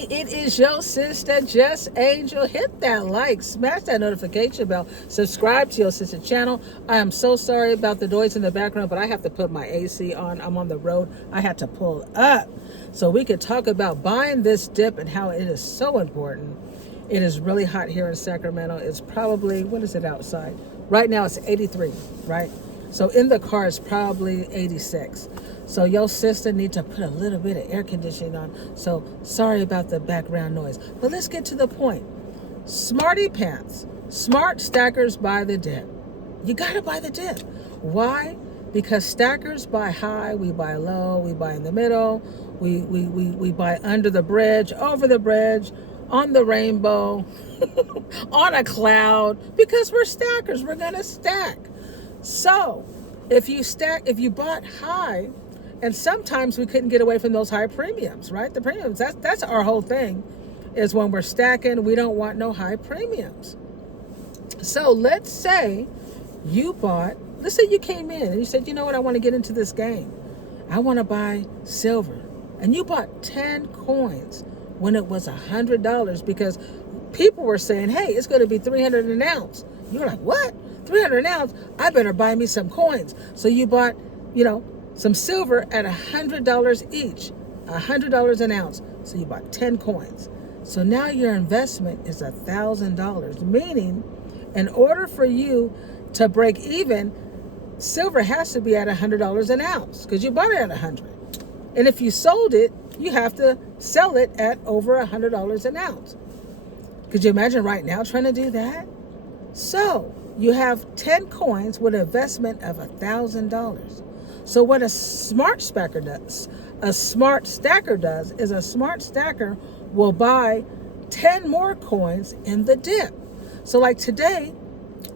It is your sister, Just Angel. Hit that like, smash that notification bell, subscribe to your sister channel. I am so sorry about the noise in the background, but I have to put my AC on. I'm on the road. I had to pull up so we could talk about buying this dip and how it is so important. It is really hot here in Sacramento. It's probably, what is it outside? Right now it's 83, right? So in the car it's probably 86. So your sister need to put a little bit of air conditioning on. So sorry about the background noise. But let's get to the point. Smarty pants. Smart stackers buy the dip. You gotta buy the dip. Why? Because stackers buy high, we buy low, we buy in the middle, we buy under the bridge, over the bridge, on the rainbow, on a cloud, because we're stackers. We're gonna stack. So if you bought high, and sometimes we couldn't get away from those high premiums, right? The premiums, that's our whole thing, is when we're stacking, we don't want no high premiums. So let's say you came in and you said, you know what, I want to get into this game. I want to buy silver. And you bought 10 coins when it was $100 because people were saying, hey, it's going to be 300 an ounce. You were like, what? 300 an ounce? I better buy me some coins. So you bought, some silver at $100 each, $100 an ounce. So you bought 10 coins. So now your investment is $1,000, meaning in order for you to break even, silver has to be at $100 an ounce because you bought it at 100. And if you sold it, you have to sell it at over $100 an ounce. Could you imagine right now trying to do that? So you have 10 coins with an investment of $1,000. So what a smart stacker does is a smart stacker will buy 10 more coins in the dip. So like today,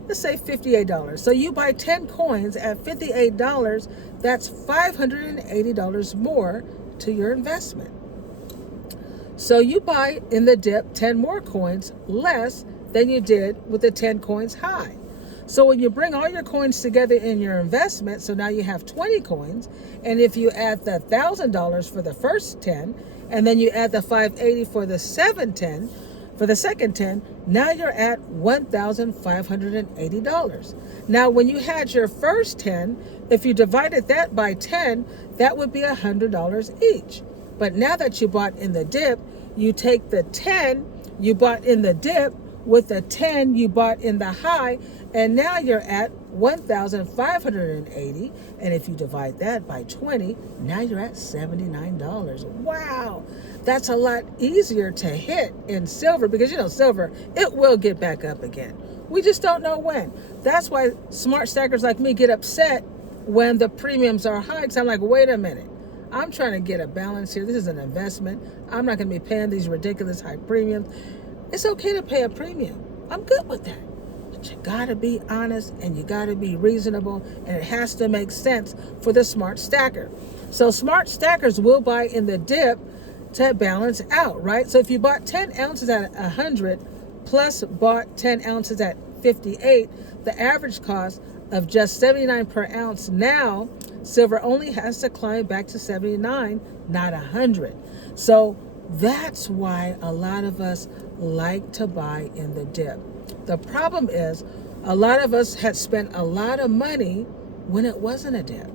let's say $58. So you buy 10 coins at $58, that's $580 more to your investment. So you buy in the dip 10 more coins less than you did with the 10 coins high. So when you bring all your coins together in your investment, so now you have 20 coins, and if you add the $1,000 for the first 10, and then you add the $580 for the second 10, now you're at $1,580. Now, when you had your first 10, if you divided that by 10, that would be $100 each. But now that you bought in the dip, you take the 10 you bought in the dip with the 10 you bought in the high, and now you're at $1,580. And if you divide that by 20, now you're at $79. Wow. That's a lot easier to hit in silver because, silver, it will get back up again. We just don't know when. That's why smart stackers like me get upset when the premiums are high, because I'm like, wait a minute. I'm trying to get a balance here. This is an investment. I'm not going to be paying these ridiculous high premiums. It's okay to pay a premium. I'm good with that. But you got to be honest and you got to be reasonable, and it has to make sense for the smart stacker. So smart stackers will buy in the dip to balance out, right? So if you bought 10 ounces at 100 plus bought 10 ounces at 58, the average cost of just 79 per ounce. Now silver only has to climb back to 79, not 100. So that's why a lot of us like to buy in the dip. The problem is a lot of us had spent a lot of money when it wasn't a dip.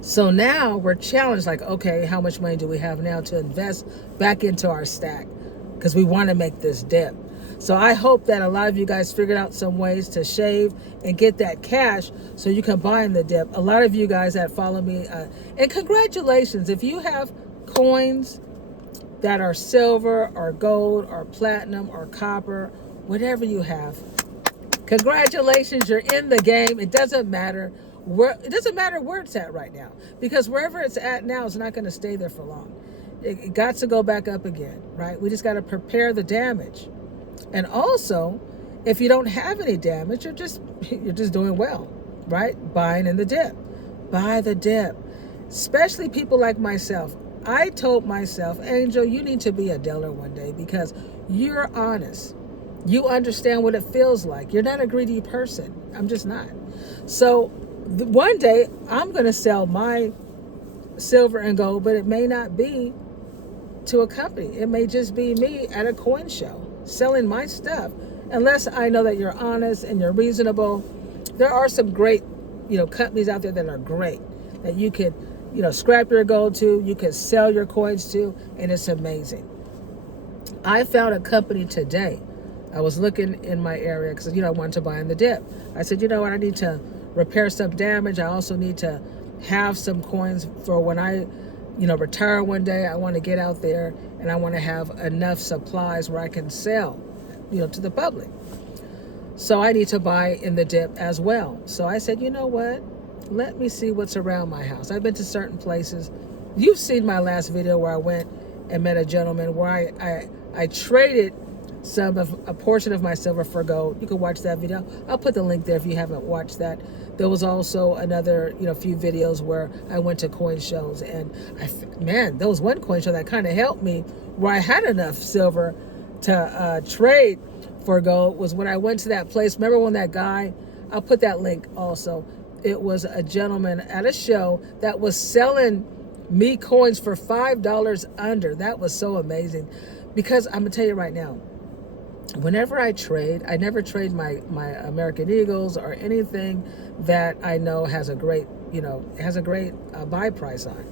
So now we're challenged, like, okay, how much money do we have now to invest back into our stack? Because we want to make this dip. So I hope that a lot of you guys figured out some ways to shave and get that cash so you can buy in the dip. A lot of you guys that follow me, and congratulations, if you have coins that are silver or gold or platinum or copper, whatever you have, congratulations, you're in the game. It doesn't matter where it's at right now, because wherever it's at now is not going to stay there for long. It got to go back up again, right? We just got to prepare the damage. And also, if you don't have any damage, you're just doing well, right? Buying in the dip. Buy the dip. Especially people like myself. I told myself, Angel, you need to be a dealer one day because you're honest. You understand what it feels like. You're not a greedy person. I'm just not. So one day I'm going to sell my silver and gold, but it may not be to a company. It may just be me at a coin show selling my stuff. Unless I know that you're honest and you're reasonable. There are some great, companies out there that are great that you could, scrap your gold to, you can sell your coins to, and it's amazing. I found a company today. I was looking in my area because, I wanted to buy in the dip. I said, you know what, I need to repair some damage. I also need to have some coins for when I, retire one day. I want to get out there and I want to have enough supplies where I can sell, to the public. So I need to buy in the dip as well. So I said, you know what? Let me see what's around my house. I've been to certain places. You've seen my last video where I went and met a gentleman where I traded a portion of my silver for gold. You can watch that video. I'll put the link there if you haven't watched that. There was also another, few videos where I went to coin shows, and there was one coin show that kind of helped me where I had enough silver to trade for gold. Was when I went to that place. Remember when that guy, I'll put that link also. It was a gentleman at a show that was selling me coins for $5 under. That was so amazing, because I'm gonna tell you right now, whenever I trade, I never trade my American Eagles or anything that I know has a great, buy price on.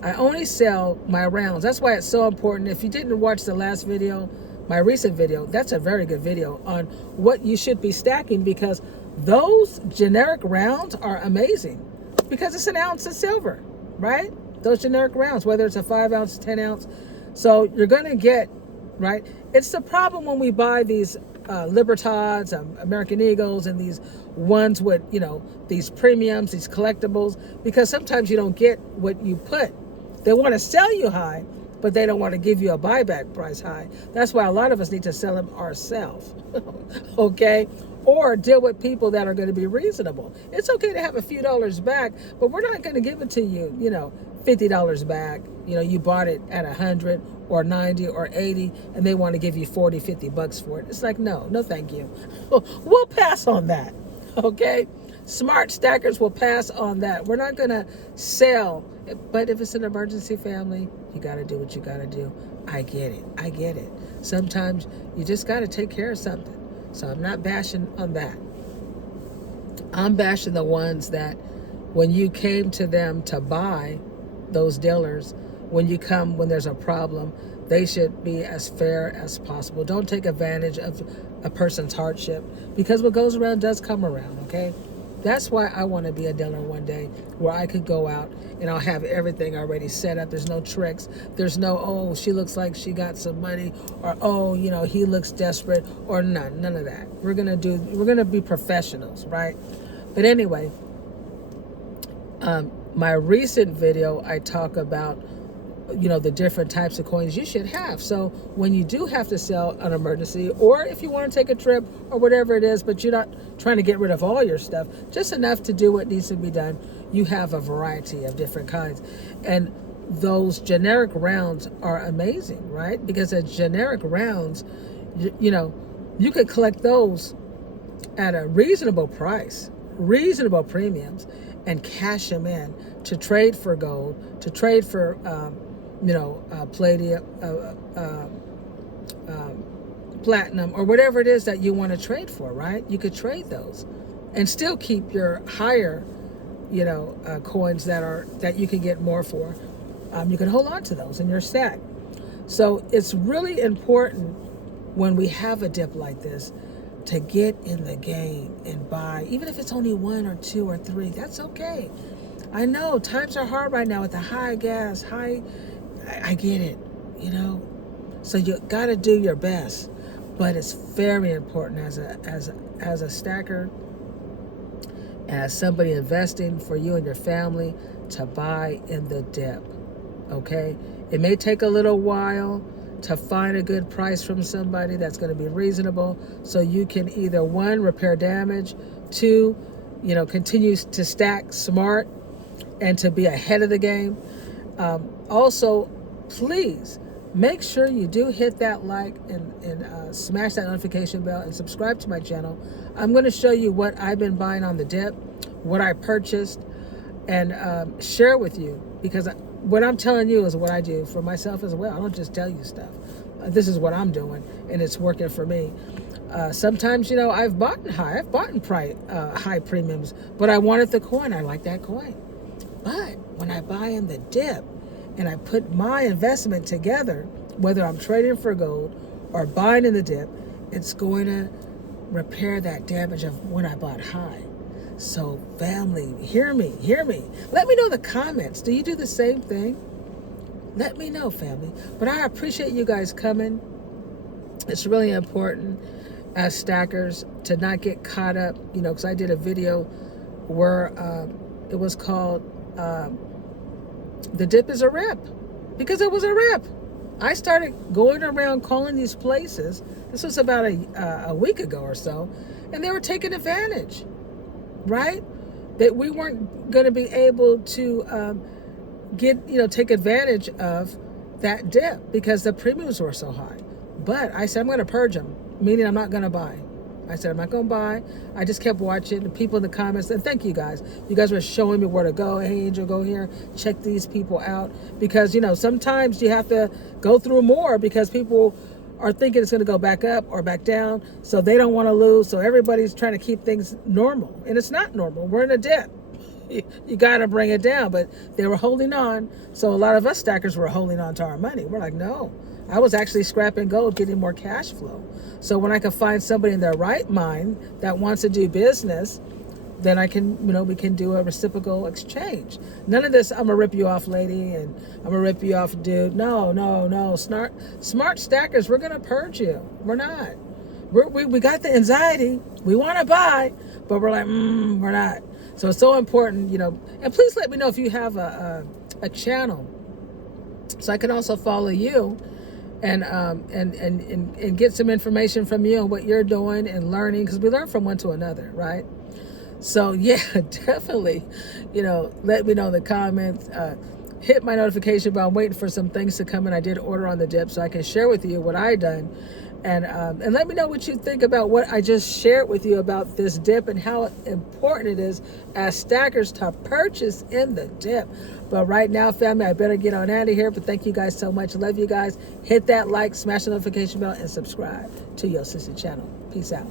I only sell my rounds. That's why it's so important. If you didn't watch the last video, my recent video, that's a very good video on what you should be stacking, because those generic rounds are amazing because it's an ounce of silver, right? Those generic rounds, whether it's a 5 ounce, 10 ounce. So you're going to get, right? It's the problem when we buy these Libertads, American Eagles, and these ones with, these premiums, these collectibles, because sometimes you don't get what you put. They want to sell you high, but they don't want to give you a buyback price high. That's why a lot of us need to sell them ourselves, okay? Or deal with people that are going to be reasonable. It's okay to have a few dollars back, but we're not going to give it to you, $50 back. You bought it at 100 or 90 or 80, and they want to give you 40, 50 bucks for it. It's like, no, thank you. We'll pass on that, okay? Smart stackers will pass on that. We're not going to sell. But if it's an emergency, family, you got to do what you got to do. I get it. Sometimes you just got to take care of something. So I'm not bashing on that. I'm bashing the ones that when you came to them to buy, those dealers, when there's a problem, they should be as fair as possible. Don't take advantage of a person's hardship, because what goes around does come around, okay? That's why I want to be a dealer one day where I could go out and I'll have everything already set up. There's no tricks. There's no, oh, she looks like she got some money, or, oh, he looks desperate, or none of that. We're going to be professionals, right? But anyway, my recent video, I talk about, the different types of coins you should have. So when you do have to sell an emergency, or if you want to take a trip or whatever it is, but you're not trying to get rid of all your stuff, just enough to do what needs to be done, you have a variety of different kinds. And those generic rounds are amazing, right? Because the generic rounds, you could collect those at a reasonable price, reasonable premiums, and cash them in to trade for gold, to trade for palladium, platinum, or whatever it is that you want to trade for, right? You could trade those and still keep your higher, coins that you can get more for. You can hold on to those in your stack. So it's really important when we have a dip like this to get in the game and buy, even if it's only 1 or 2 or 3, that's okay. I know times are hard right now with the high gas, I get it, So you got to do your best, but it's very important as a stacker, as somebody investing for you and your family, to buy in the dip. Okay, it may take a little while to find a good price from somebody that's going to be reasonable, so you can either 1, repair damage, 2, continue to stack smart and to be ahead of the game. Also, please make sure you do hit that like and smash that notification bell and subscribe to my channel. I'm going to show you what I've been buying on the dip, what I purchased, and share with you, because what I'm telling you is what I do for myself as well. I don't just tell you stuff. This is what I'm doing, and it's working for me. Sometimes, I've bought in high premiums, but I wanted the coin. I like that coin. But when I buy in the dip and I put my investment together, whether I'm trading for gold or buying in the dip, it's going to repair that damage of when I bought high. So family, hear me. Let me know in the comments. Do you do the same thing? Let me know, family. But I appreciate you guys coming. It's really important as stackers to not get caught up, because I did a video where it was called The Dip is a Rip, because it was a rip. I started going around calling these places. This was about a week ago or so, and they were taking advantage, right? That we weren't going to be able to take advantage of that dip because the premiums were so high. But I said, I'm going to purge them, meaning I'm not going to buy. I said, I'm not going to buy. I just kept watching the people in the comments. And thank you guys. You guys were showing me where to go. Hey, Angel, go here. Check these people out. Because, sometimes you have to go through more because people are thinking it's going to go back up or back down. So they don't want to lose. So everybody's trying to keep things normal. And it's not normal. We're in a dip. You got to bring it down. But they were holding on. So a lot of us stackers were holding on to our money. We're like, no. I was actually scrapping gold, getting more cash flow. So when I can find somebody in their right mind that wants to do business, then I can, we can do a reciprocal exchange. None of this, I'm gonna rip you off, lady, and I'm gonna rip you off, dude. No. Smart stackers, we're gonna purge you. We're not. We got the anxiety. We want to buy, but we're like, we're not. So it's so important, And please let me know if you have a channel, so I can also follow you. And get some information from you on what you're doing and learning, because we learn from one to another, right? So yeah, definitely, let me know in the comments. Hit my notification bell. I'm waiting for some things to come in. I did order on the dip, so I can share with you what I done. And let me know what you think about what I just shared with you about this dip and how important it is as stackers to purchase in the dip. But right now, family, I better get on out of here. But thank you guys so much. Love you guys. Hit that like, smash the notification bell, and subscribe to your sister channel. Peace out.